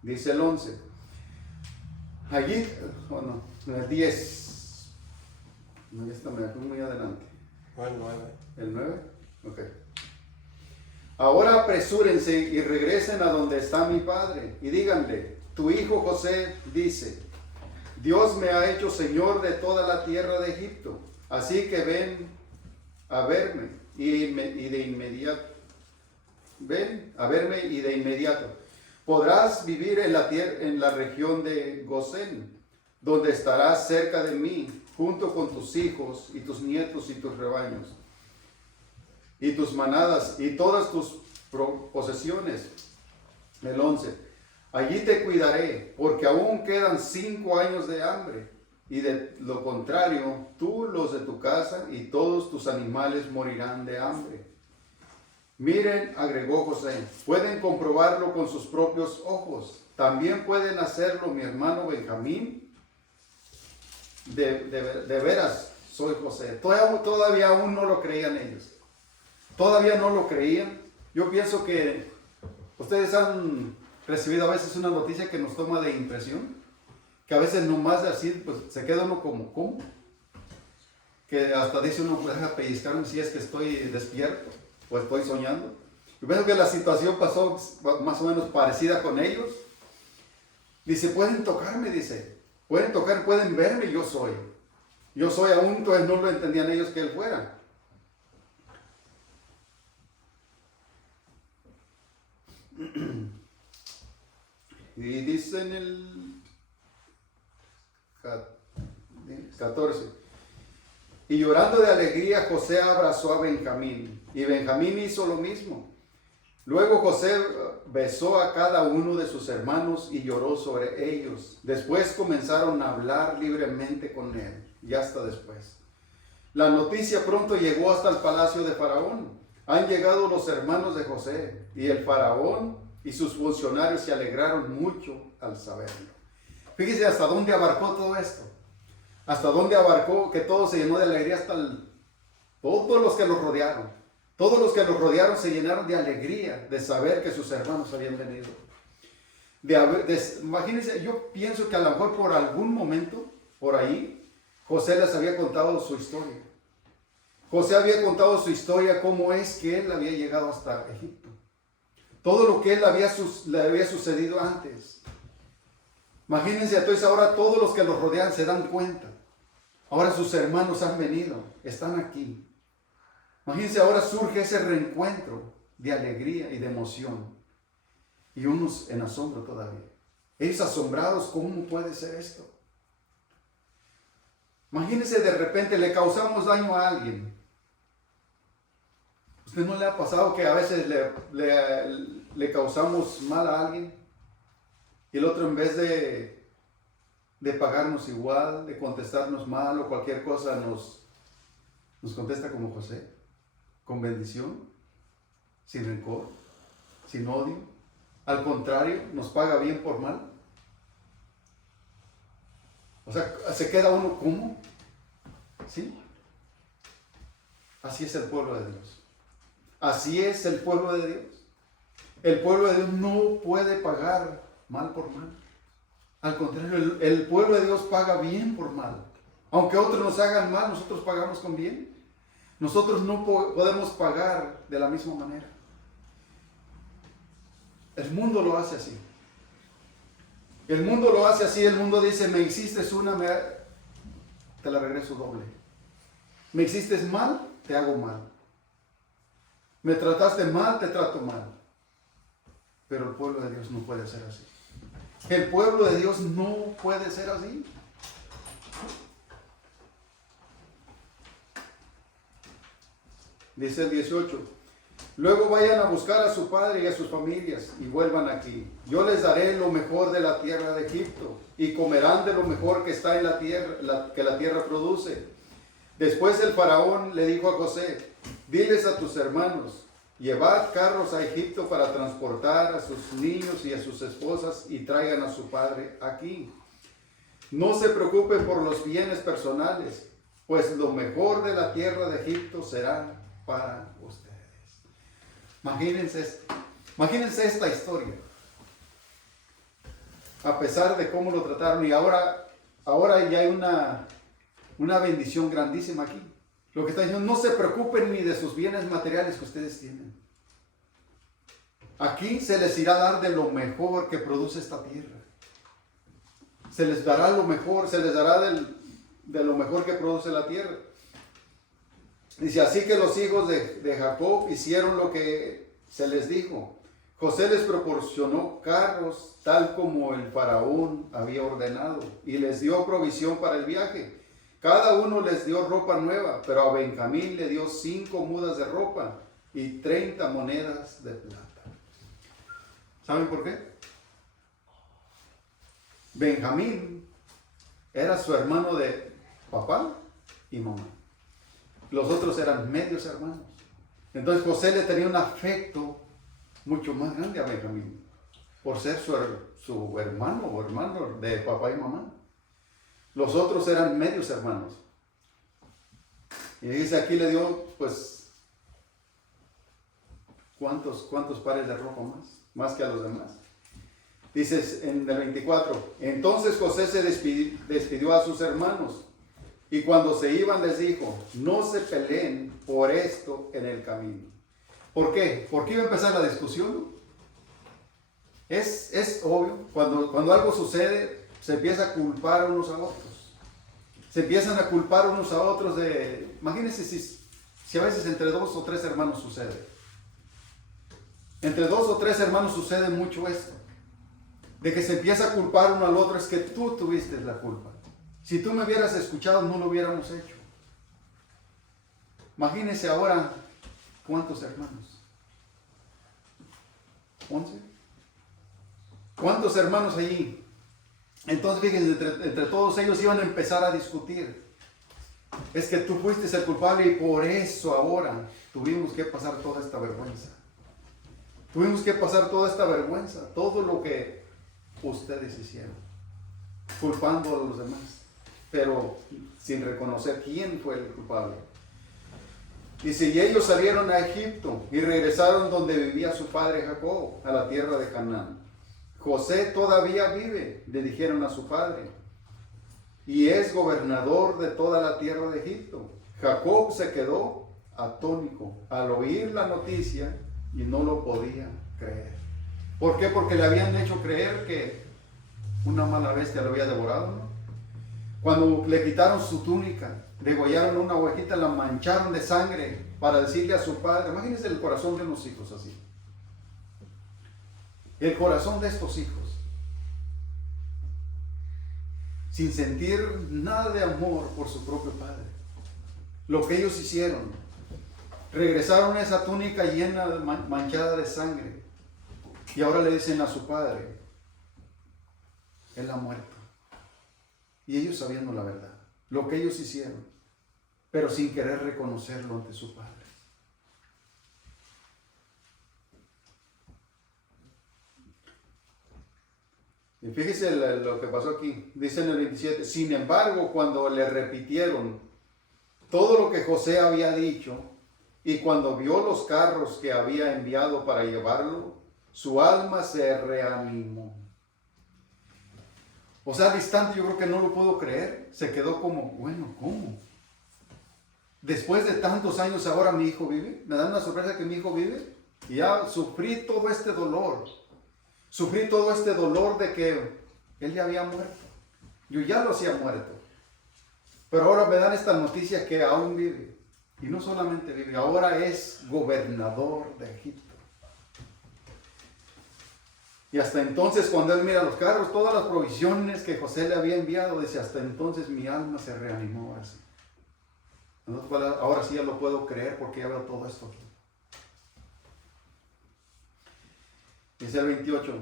Dice el 11. Allí, bueno, el 10. No, ya está, me fui muy adelante. El 9. ¿El 9? Ok. Ahora apresúrense y regresen a donde está mi padre. Y díganle, tu hijo José dice, Dios me ha hecho señor de toda la tierra de Egipto. Así que ven a verme y de inmediato. Ven a verme y de inmediato. Podrás vivir en la región de Gosén, donde estarás cerca de mí, junto con tus hijos y tus nietos y tus rebaños, y tus manadas y todas tus posesiones. El 11. Allí te cuidaré, porque aún quedan 5 años de hambre. Y de lo contrario, tú, los de tu casa y todos tus animales morirán de hambre. Miren, agregó José, pueden comprobarlo con sus propios ojos. También pueden hacerlo mi hermano Benjamín. De veras, soy José. Todavía aún no lo creían ellos. Todavía no lo creían. Yo pienso que ustedes han recibido a veces una noticia que nos toma de impresión. Que a veces nomás así, pues se queda uno como, ¿cómo? Que hasta dice uno, pues deja pellizcarme si es que estoy despierto o estoy soñando. Yo pienso que la situación pasó más o menos parecida con ellos. Dice, pueden tocarme, dice. Pueden tocar, pueden verme, yo soy. Yo soy aún, entonces no lo entendían ellos que él fuera. Y dice en el 14. Y llorando de alegría, José abrazó a Benjamín. Y Benjamín hizo lo mismo. Luego José besó a cada uno de sus hermanos y lloró sobre ellos. Después comenzaron a hablar libremente con él. Y hasta después. La noticia pronto llegó hasta el palacio de Faraón. Han llegado los hermanos de José. Y el Faraón y sus funcionarios se alegraron mucho al saberlo. Fíjese hasta dónde abarcó todo esto. Hasta dónde abarcó que todo se llenó de alegría hasta todos los que los rodearon. Todos los que los rodearon se llenaron de alegría de saber que sus hermanos habían venido. Imagínense, yo pienso que a lo mejor por algún momento, por ahí, José les había contado su historia. José había contado su historia, cómo es que él había llegado hasta Egipto. Todo lo que él le había sucedido antes. Imagínense, entonces ahora todos los que los rodean se dan cuenta. Ahora sus hermanos han venido, están aquí. Imagínense, ahora surge ese reencuentro de alegría y de emoción. Y unos en asombro todavía. Ellos asombrados, ¿cómo puede ser esto? Imagínense, de repente le causamos daño a alguien. ¿Usted no le ha pasado que a veces le causamos mal a alguien? Y el otro, en vez de pagarnos igual, de contestarnos mal o cualquier cosa, nos contesta como José, con bendición, sin rencor, sin odio. Al contrario, nos paga bien por mal. O sea, se queda uno como, ¿sí? Así es el pueblo de Dios. Así es el pueblo de Dios. El pueblo de Dios no puede pagar mal por mal. Al contrario, el pueblo de Dios paga bien por mal. Aunque otros nos hagan mal, nosotros pagamos con bien. Nosotros no podemos pagar de la misma manera. El mundo lo hace así. El mundo lo hace así. El mundo dice, me hiciste una, te la regreso doble. Me hiciste mal, te hago mal. Me trataste mal, te trato mal. Pero el pueblo de Dios no puede ser así. El pueblo de Dios no puede ser así. Dice el 18. Luego vayan a buscar a su padre y a sus familias y vuelvan aquí. Yo les daré lo mejor de la tierra de Egipto y comerán de lo mejor que está en la tierra, que la tierra produce. Después el faraón le dijo a José, diles a tus hermanos, llevad carros a Egipto para transportar a sus niños y a sus esposas y traigan a su padre aquí. No se preocupen por los bienes personales, pues lo mejor de la tierra de Egipto será para ustedes. Imagínense esta historia. A pesar de cómo lo trataron, y ahora ya hay una bendición grandísima aquí. Lo que está diciendo, no se preocupen ni de sus bienes materiales que ustedes tienen. Aquí se les irá a dar de lo mejor que produce esta tierra. Se les dará lo mejor, se les dará de lo mejor que produce la tierra. Dice, así que los hijos de Jacob hicieron lo que se les dijo. José les proporcionó carros tal como el faraón había ordenado y les dio provisión para el viaje. Cada uno les dio ropa nueva, pero a Benjamín le dio 5 mudas de ropa y 30 monedas de plata. ¿Saben por qué? Benjamín era su hermano de papá y mamá. Los otros eran medios hermanos. Entonces José le tenía un afecto mucho más grande a Benjamín, por ser su hermano o hermano de papá y mamá. Los otros eran medios hermanos. Y dice, aquí le dio, pues, ¿cuántos pares de ropa más? Más que a los demás. Dice en el 24, entonces José se despidió a sus hermanos. Y cuando se iban les dijo, no se peleen por esto en el camino. ¿Por qué? ¿Por qué iba a empezar la discusión? Es obvio, cuando algo sucede, se empieza a culpar unos a otros. Se empiezan a culpar unos a otros de... Imagínense si a veces entre 2 o 3 hermanos sucede. Entre 2 o 3 hermanos sucede mucho esto. De que se empieza a culpar uno al otro, es que tú tuviste la culpa. Si tú me hubieras escuchado, no lo hubiéramos hecho. Imagínense ahora, ¿cuántos hermanos? 11. ¿Cuántos hermanos allí? Entonces, fíjense, entre todos ellos iban a empezar a discutir. Es que tú fuiste el culpable y por eso ahora tuvimos que pasar toda esta vergüenza. Tuvimos que pasar toda esta vergüenza, todo lo que ustedes hicieron, culpando a los demás, pero sin reconocer quién fue el culpable. Dice, y ellos salieron a Egipto y regresaron donde vivía su padre Jacob, a la tierra de Canaán. José todavía vive, le dijeron a su padre, y es gobernador de toda la tierra de Egipto. Jacob se quedó atónito al oír la noticia y no lo podía creer. ¿Por qué? Porque le habían hecho creer que una mala bestia lo había devorado, ¿no? Cuando le quitaron su túnica, degollaron una ovejita, la mancharon de sangre para decirle a su padre. Imagínense el corazón de unos hijos así. El corazón de estos hijos, sin sentir nada de amor por su propio padre. Lo que ellos hicieron, regresaron a esa túnica llena, manchada de sangre, y ahora le dicen a su padre, él ha muerto. Y ellos sabiendo la verdad, lo que ellos hicieron, pero sin querer reconocerlo ante su padre. Y fíjese lo que pasó aquí. Dice en el 27, sin embargo, cuando le repitieron todo lo que José había dicho, y cuando vio los carros que había enviado para llevarlo, su alma se reanimó. O sea, al instante yo creo que no lo puedo creer. Se quedó como, bueno, ¿cómo? Después de tantos años ahora mi hijo vive. Me dan una sorpresa que mi hijo vive. Y ya sufrí todo este dolor. Sufrí todo este dolor de que él ya había muerto. Yo ya lo hacía muerto. Pero ahora me dan esta noticia que aún vive. Y no solamente vive, ahora es gobernador de Egipto. Y hasta entonces, cuando él mira los carros, todas las provisiones que José le había enviado, dice, hasta entonces mi alma se reanimó ahora sí. Ahora sí ya lo puedo creer porque ya veo todo esto aquí. Dice el 28.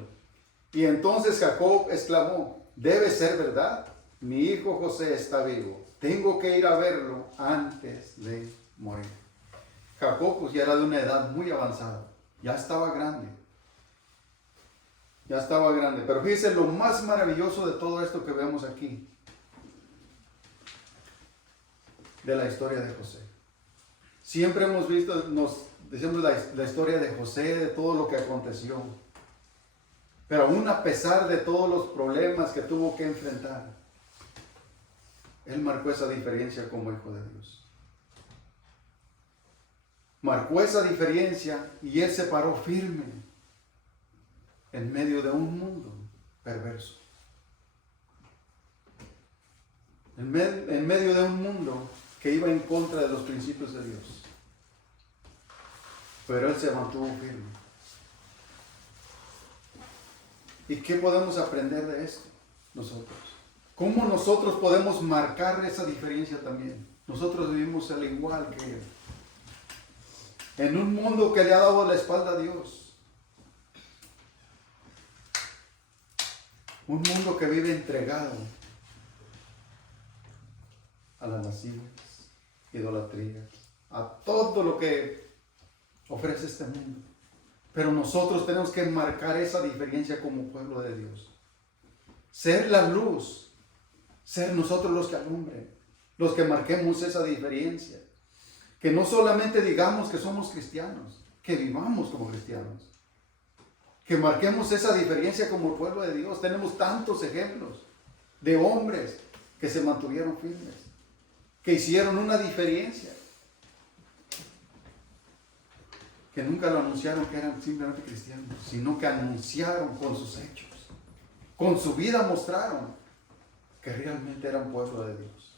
Y entonces Jacob exclamó, debe ser verdad, mi hijo José está vivo. Tengo que ir a verlo antes de morir. Jacob pues ya era de una edad muy avanzada, ya estaba grande. Ya estaba grande. Pero fíjense lo más maravilloso de todo esto que vemos aquí. De la historia de José. Siempre hemos visto, nos decimos la historia de José, de todo lo que aconteció. Pero aún a pesar de todos los problemas que tuvo que enfrentar, él marcó esa diferencia como hijo de Dios. Marcó esa diferencia y él se paró firme en medio de un mundo perverso. En medio de un mundo que iba en contra de los principios de Dios. Pero él se mantuvo firme. ¿Y qué podemos aprender de esto nosotros? ¿Cómo nosotros podemos marcar esa diferencia también? Nosotros vivimos al igual que él. En un mundo que le ha dado la espalda a Dios. Un mundo que vive entregado a las lascivias, idolatrías, a todo lo que ofrece este mundo. Pero nosotros tenemos que marcar esa diferencia como pueblo de Dios. Ser la luz, ser nosotros los que alumbren, los que marquemos esa diferencia. Que no solamente digamos que somos cristianos, que vivamos como cristianos. Que marquemos esa diferencia como el pueblo de Dios. Tenemos tantos ejemplos de hombres que se mantuvieron firmes, que hicieron una diferencia, que nunca lo anunciaron que eran simplemente cristianos, sino que anunciaron con sus hechos, con su vida mostraron que realmente eran pueblo de Dios.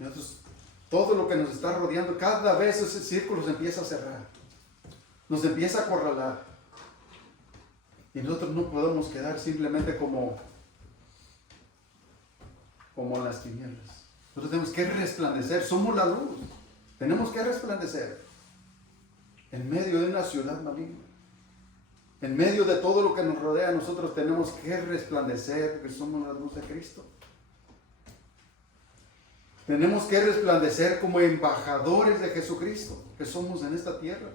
Nosotros, todo lo que nos está rodeando, cada vez ese círculo se empieza a cerrar. Nos empieza a acorralar. Y nosotros no podemos quedar simplemente como en las tinieblas. Nosotros tenemos que resplandecer. Somos la luz. Tenemos que resplandecer. En medio de una ciudad maligna. En medio de todo lo que nos rodea, nosotros tenemos que resplandecer porque somos la luz de Cristo. Tenemos que resplandecer como embajadores de Jesucristo, que somos en esta tierra.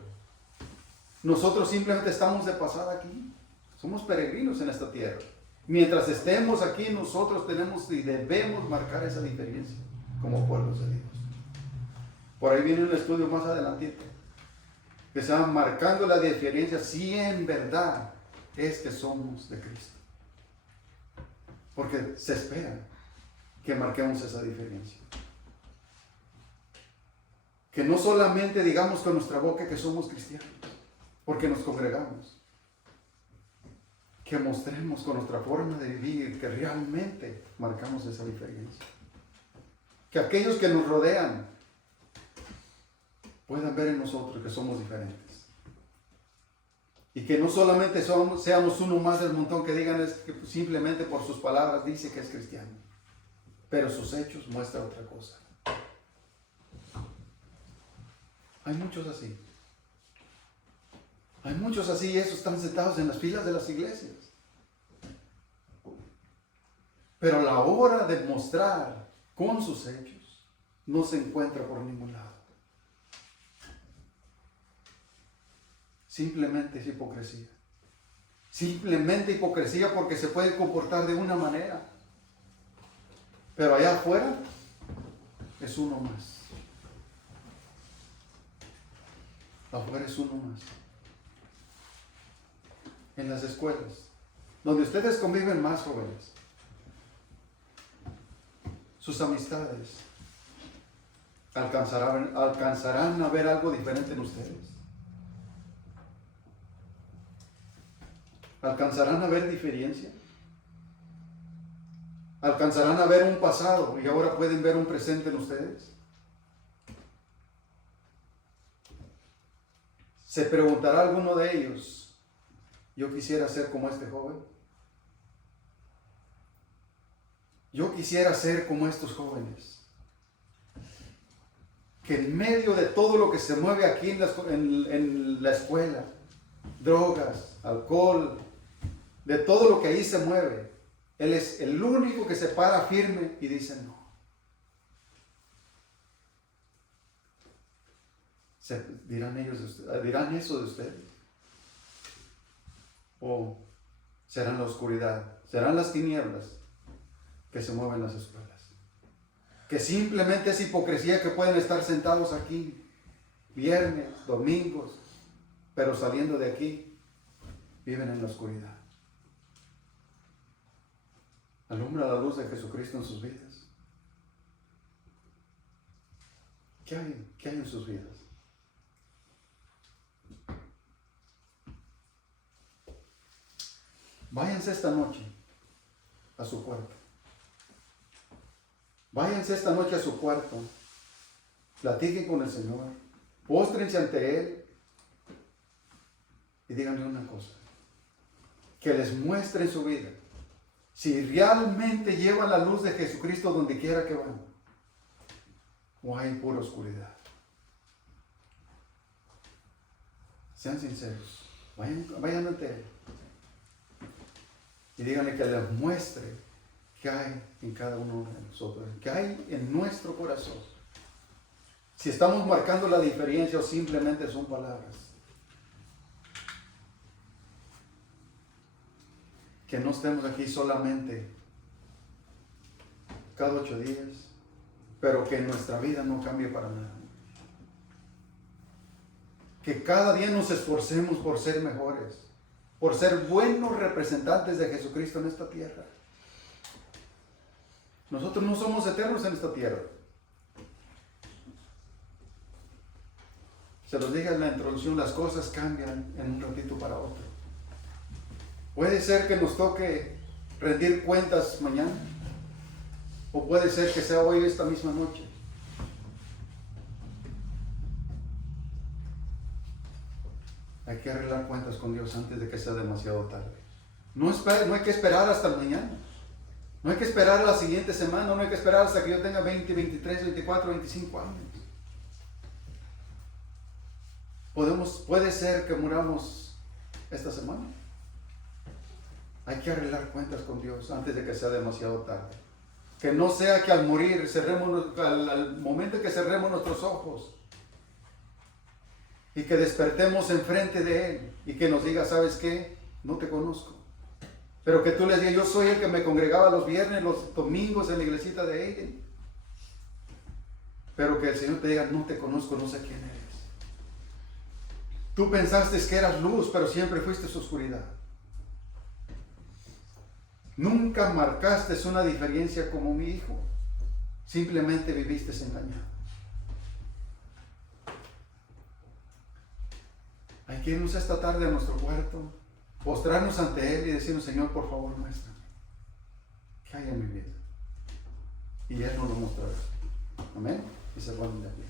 Nosotros simplemente estamos de pasada aquí. Somos peregrinos en esta tierra. Mientras estemos aquí, nosotros tenemos y debemos marcar esa diferencia como pueblos de Dios. Por ahí viene un estudio más adelantito que se van marcando la diferencia si en verdad es que somos de Cristo. Porque se espera que marquemos esa diferencia. Que no solamente digamos con nuestra boca que somos cristianos, porque nos congregamos. Que mostremos con nuestra forma de vivir que realmente marcamos esa diferencia. Que aquellos que nos rodean puedan ver en nosotros que somos diferentes. Y que no solamente seamos uno más del montón que digan es que simplemente por sus palabras dice que es cristiano, pero sus hechos muestran otra cosa. Hay muchos así. Hay muchos así y esos están sentados en las filas de las iglesias. Pero a la hora de mostrar con sus hechos no se encuentra por ningún lado. Simplemente es hipocresía. Simplemente hipocresía porque se puede comportar de una manera. Pero allá afuera es uno más. Afuera es uno más. En las escuelas, donde ustedes conviven más, jóvenes, sus amistades alcanzarán a ver algo diferente en ustedes. ¿Alcanzarán a ver diferencia? ¿Alcanzarán a ver un pasado y ahora pueden ver un presente en ustedes? ¿Se preguntará alguno de ellos, yo quisiera ser como este joven? Yo quisiera ser como estos jóvenes, que en medio de todo lo que se mueve aquí en la escuela, drogas, alcohol, de todo lo que ahí se mueve, él es el único que se para firme y dice no. ¿Dirán eso de ustedes? ¿O serán la oscuridad? ¿Serán las tinieblas que se mueven en las escuelas? Que simplemente es hipocresía que pueden estar sentados aquí viernes, domingos, pero saliendo de aquí viven en la oscuridad. Alumbra la luz de Jesucristo en sus vidas. ¿Qué hay en sus vidas? Váyanse esta noche a su cuarto. Váyanse esta noche a su cuarto. Platiquen con el Señor. Póstrense ante Él. Y díganle una cosa. Que les muestre en su vida si realmente llevan la luz de Jesucristo donde quiera que van. O hay pura oscuridad. Sean sinceros. Vayan ante Él. Y díganle que les muestre qué hay en cada uno de nosotros, qué hay en nuestro corazón. Si estamos marcando la diferencia o simplemente son palabras. Que no estemos aquí solamente cada 8 días, pero que nuestra vida no cambie para nada. Que cada día nos esforcemos por ser mejores, por ser buenos representantes de Jesucristo en esta tierra. Nosotros no somos eternos en esta tierra. Se los dije en la introducción, las cosas cambian en un ratito para otro. Puede ser que nos toque rendir cuentas mañana, o puede ser que sea hoy esta misma noche. Hay que arreglar cuentas con Dios antes de que sea demasiado tarde. No hay que esperar hasta el mañana. No hay que esperar a la siguiente semana. No hay que esperar hasta que yo tenga 20, 23, 24, 25 años. Puede ser que muramos esta semana. Hay que arreglar cuentas con Dios antes de que sea demasiado tarde. Que no sea que al morir, al momento que cerremos nuestros ojos y que despertemos enfrente de Él y que nos diga, ¿sabes qué? No te conozco. Pero que tú le digas, yo soy el que me congregaba los viernes, los domingos en la iglesita de Eden. Pero que el Señor te diga, no te conozco, no sé quién eres. Tú pensaste que eras luz, pero siempre fuiste oscuridad. Nunca marcaste una diferencia como mi hijo. Simplemente viviste engañado. Hay que irnos esta tarde a nuestro cuarto, postrarnos ante Él y decirnos: Señor, por favor, muéstrame qué hay en mi vida. Y Él nos lo mostrará. Amén. Y se ponen de pie.